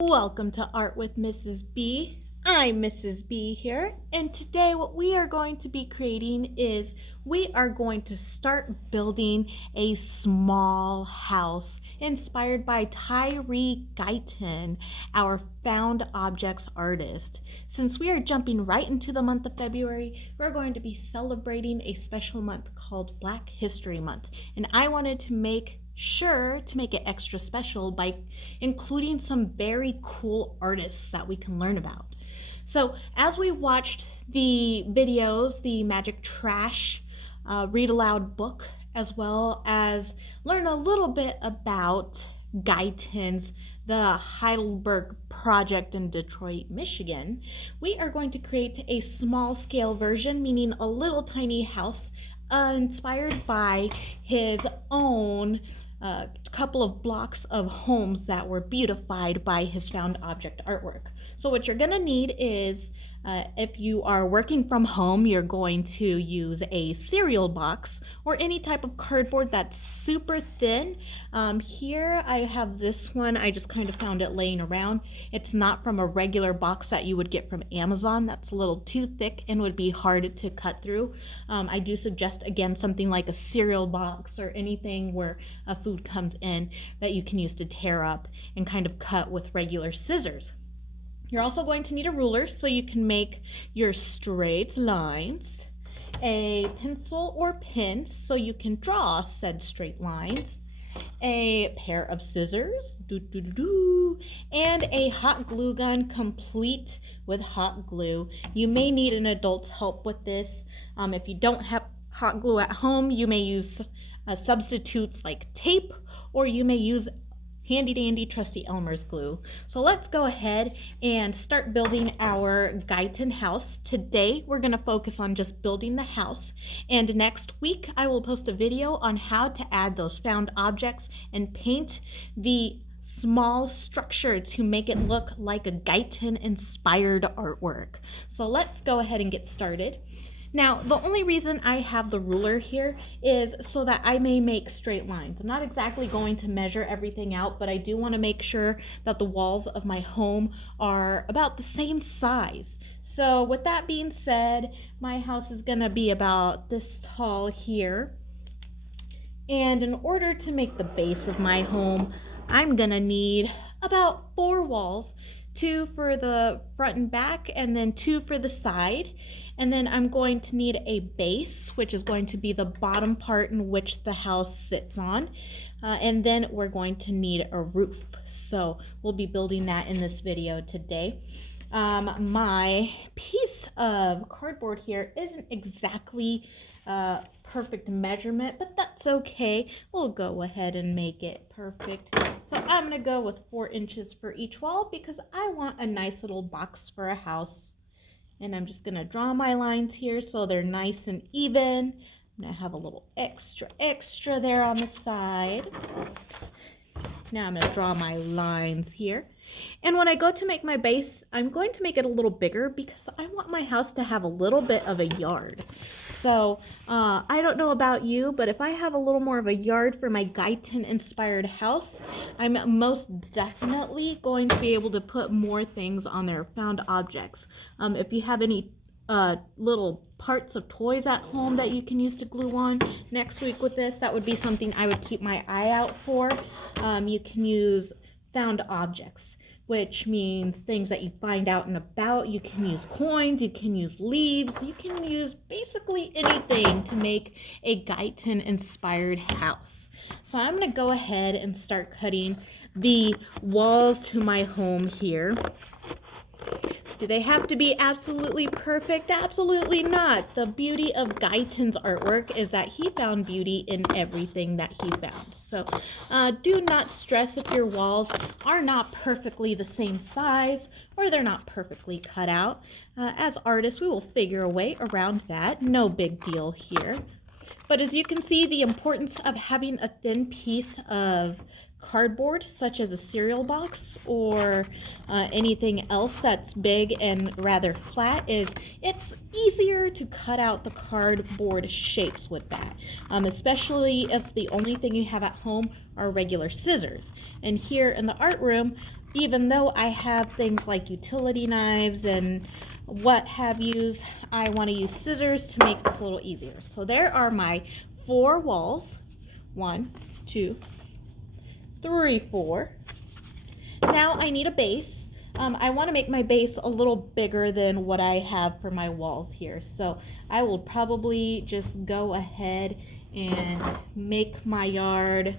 Welcome to Art with Mrs. B. I'm Mrs. B here, and today what we are going to be creating is we are going to start building a small house inspired by Tyree Guyton, our found objects artist. Since we are jumping right into the month of February, we're going to be celebrating a special month called Black History Month, and I wanted to make sure to make it extra special by including some very cool artists that we can learn about. So as we watched the videos, the Magic Trash read aloud book, as well as learn a little bit about Guyton's the Heidelberg Project in Detroit, Michigan, we are going to create a small scale version, meaning a little tiny house inspired by his own couple of blocks of homes that were beautified by his found object artwork. So what you're going to need is, if you are working from home, you're going to use a cereal box or any type of cardboard that's super thin. Here I have this one. I just kind of found it laying around. It's not from a regular box that you would get from Amazon. That's a little too thick and would be hard to cut through. I do suggest, again, something like a cereal box or anything where food comes in that you can use to tear up and kind of cut with regular scissors. You're also going to need a ruler so you can make your straight lines, a pencil or pen so you can draw said straight lines, a pair of scissors, and a hot glue gun complete with hot glue. You may need an adult's help with this. If you don't have hot glue at home, you may use substitutes like tape, or you may use handy dandy trusty Elmer's glue. So let's go ahead and start building our Guyton house. Today we're going to focus on just building the house, and next week I will post a video on how to add those found objects and paint the small structure to make it look like a Guyton inspired artwork. So let's go ahead and get started. Now, the only reason I have the ruler here is so that I may make straight lines. I'm not exactly going to measure everything out, but I do want to make sure that the walls of my home are about the same size. So with that being said, my house is going to be about this tall here. And in order to make the base of my home, I'm going to need about 4 walls, 2 for the front and back, and then 2 for the side. And then I'm going to need a base, which is going to be the bottom part in which the house sits on. And then we're going to need a roof. So we'll be building that in this video today. My piece of cardboard here isn't exactly perfect measurement, but that's okay. We'll go ahead and make it perfect. So I'm going to go with 4 inches for each wall because I want a nice little box for a house. And I'm just going to draw my lines here so they're nice and even. I'm going to have a little extra there on the side. Now I'm going to draw my lines here. And when I go to make my base, I'm going to make it a little bigger because I want my house to have a little bit of a yard. So I don't know about you, but if I have a little more of a yard for my Guyton inspired house, I'm most definitely going to be able to put more things on their found objects. If you have any little parts of toys at home that you can use to glue on next week with this, that would be something I would keep my eye out for. You can use found objects, which means things that you find out and about. You can use coins, you can use leaves, you can use basically anything to make a Guyton inspired house. So I'm going to go ahead and start cutting the walls to my home here. Do they have to be absolutely perfect? Absolutely not. The beauty of Guyton's artwork is that he found beauty in everything that he found. So do not stress if your walls are not perfectly the same size or they're not perfectly cut out. As artists, we will figure a way around that. No big deal here. But as you can see, the importance of having a thin piece of cardboard, such as a cereal box or anything else that's big and rather flat, is it's easier to cut out the cardboard shapes with that, especially if the only thing you have at home are regular scissors. And here in the art room, even though I have things like utility knives and what have yous, I want to use scissors to make this a little easier. So there are my 4 walls. 1, 2, 3, 4. Now I need a base. I want to make my base a little bigger than what I have for my walls here. So I will probably just go ahead and make my yard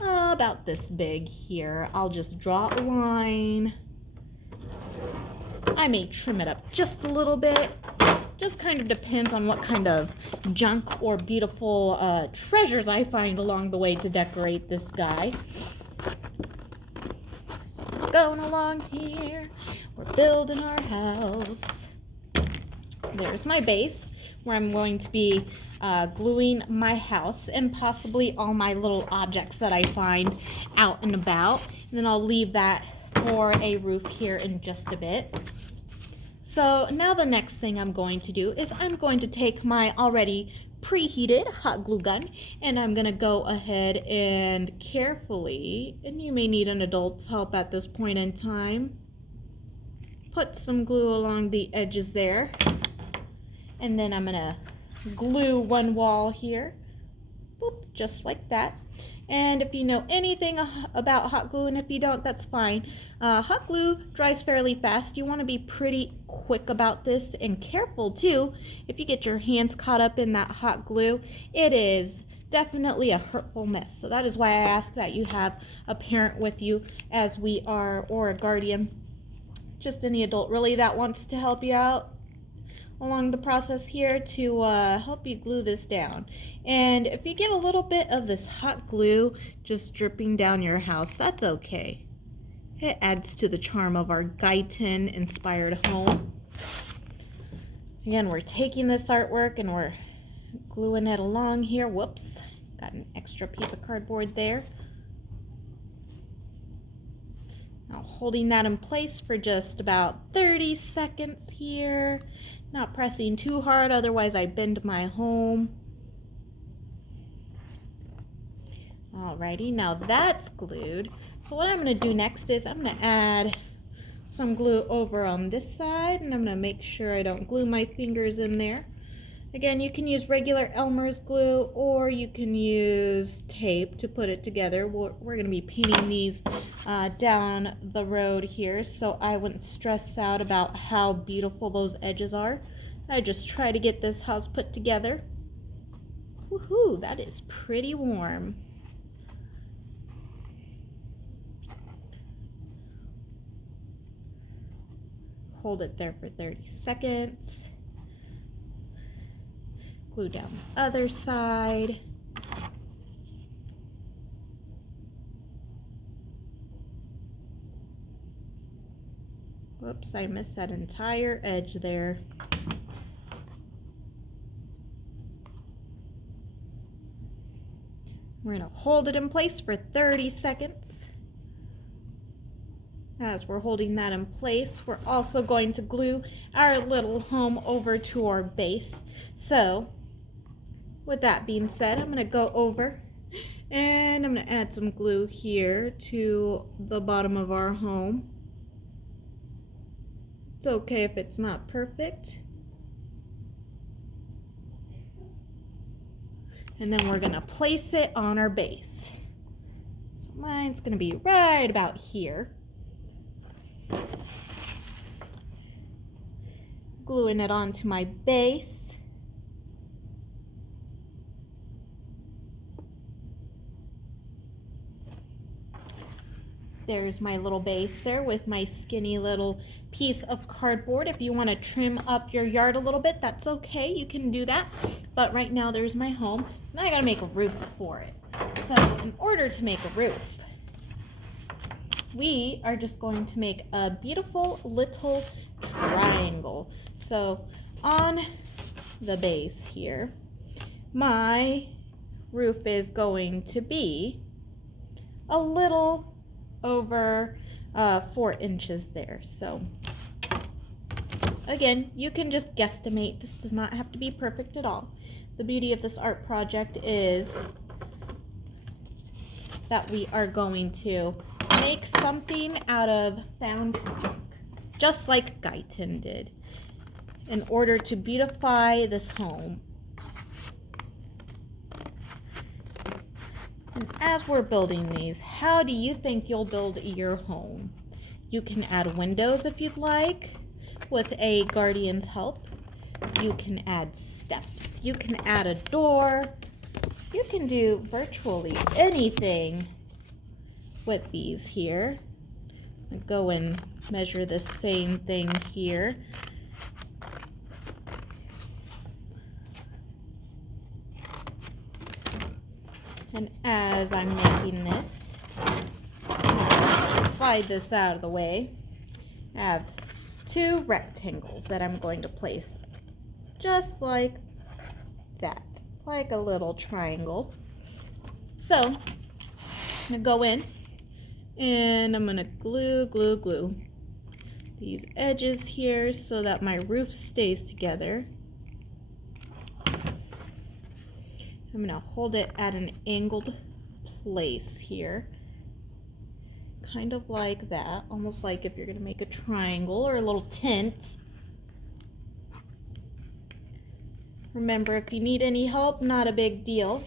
about this big here. I'll just draw a line. I may trim it up just a little bit. Just kind of depends on what kind of junk or beautiful treasures I find along the way to decorate this guy. So we're going along here. We're building our house. There's my base where I'm going to be gluing my house and possibly all my little objects that I find out and about. And then I'll leave that for a roof here in just a bit. So now the next thing I'm going to do is I'm going to take my already preheated hot glue gun and I'm going to go ahead and carefully, and you may need an adult's help at this point in time, put some glue along the edges there. And then I'm going to glue one wall here, boop, just like that. And if you know anything about hot glue, and if you don't, that's fine. Hot glue dries fairly fast. You want to be pretty quick about this and careful too. If you get your hands caught up in that hot glue, it is definitely a hurtful mess. So that is why I ask that you have a parent with you as we are, or a guardian, just any adult really that wants to help you out along the process here to help you glue this down. And if you get a little bit of this hot glue just dripping down your house, that's okay. It adds to the charm of our Guyton inspired home. Again, we're taking this artwork and we're gluing it along here. Whoops, got an extra piece of cardboard there. Now holding that in place for just about 30 seconds here. Not pressing too hard, otherwise I bend my home. Alrighty, now that's glued. So what I'm going to do next is I'm going to add some glue over on this side, and I'm going to make sure I don't glue my fingers in there. Again, you can use regular Elmer's glue or you can use tape to put it together. We're going to be painting these down the road here, so I wouldn't stress out about how beautiful those edges are. I just try to get this house put together. Woohoo, that is pretty warm. Hold it there for 30 seconds. Glue down the other side. Whoops, I missed that entire edge there. We're going to hold it in place for 30 seconds. As we're holding that in place, we're also going to glue our little home over to our base. So, with that being said, I'm going to go over and I'm going to add some glue here to the bottom of our home. It's okay if it's not perfect. And then we're going to place it on our base. So mine's going to be right about here. Gluing it onto my base. There's my little base there with my skinny little piece of cardboard. If you want to trim up your yard a little bit, that's okay. You can do that. But right now there's my home. Now I gotta make a roof for it. So in order to make a roof, we are just going to make a beautiful little triangle. So on the base here, my roof is going to be a little over 4 inches there. So again, you can just guesstimate. This does not have to be perfect at all. The beauty of this art project is that we are going to make something out of found rock, just like Guyton did, in order to beautify this home. And as we're building these, how do you think you'll build your home? You can add windows if you'd like, with a guardian's help. You can add steps. You can add a door. You can do virtually anything with these here. I'll go and measure the same thing here. And as I'm making this, slide this out of the way, I have 2 rectangles that I'm going to place just like that, like a little triangle. So I'm gonna go in and I'm gonna glue these edges here so that my roof stays together. I'm gonna hold it at an angled place here, kind of like that, almost like if you're gonna make a triangle or a little tent. Remember, if you need any help, not a big deal.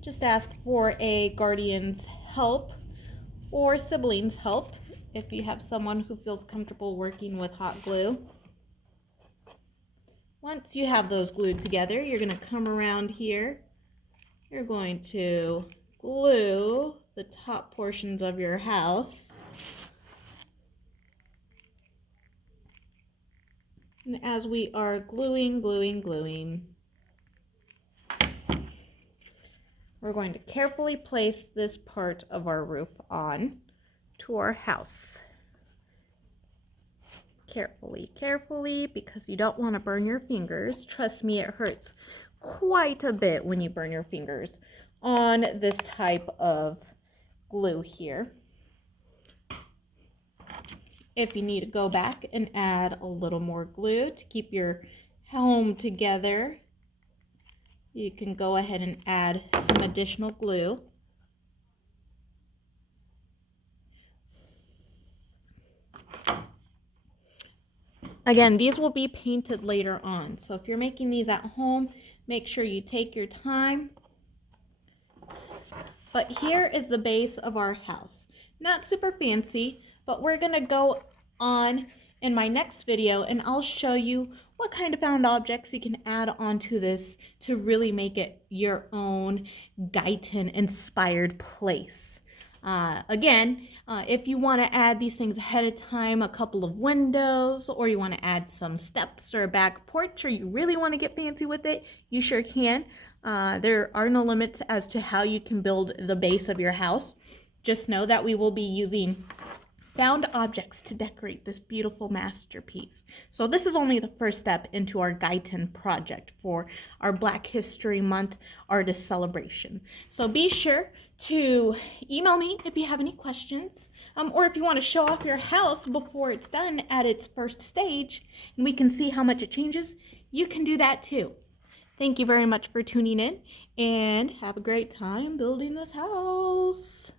Just ask for a guardian's help or siblings' help if you have someone who feels comfortable working with hot glue. Once you have those glued together, you're gonna come around here. You're going to glue the top portions of your house. And as we are gluing, we're going to carefully place this part of our roof on to our house. Carefully, because you don't want to burn your fingers. Trust me, it hurts quite a bit when you burn your fingers on this type of glue here. If you need to go back and add a little more glue to keep your home together, you can go ahead and add some additional glue. Again, these will be painted later on, so if you're making these at home, make sure you take your time. But here is the base of our house. Not super fancy, but we're gonna go on in my next video and I'll show you what kind of found objects you can add onto this to really make it your own Guyton inspired place. Again, if you want to add these things ahead of time, a couple of windows, or you want to add some steps or a back porch, or you really want to get fancy with it, you sure can. There are no limits as to how you can build the base of your house. Just know that we will be using found objects to decorate this beautiful masterpiece. So this is only the first step into our Guyton project for our Black History Month artist celebration. So be sure to email me if you have any questions, or if you want to show off your house before it's done at its first stage and we can see how much it changes, you can do that too. Thank you very much for tuning in and have a great time building this house.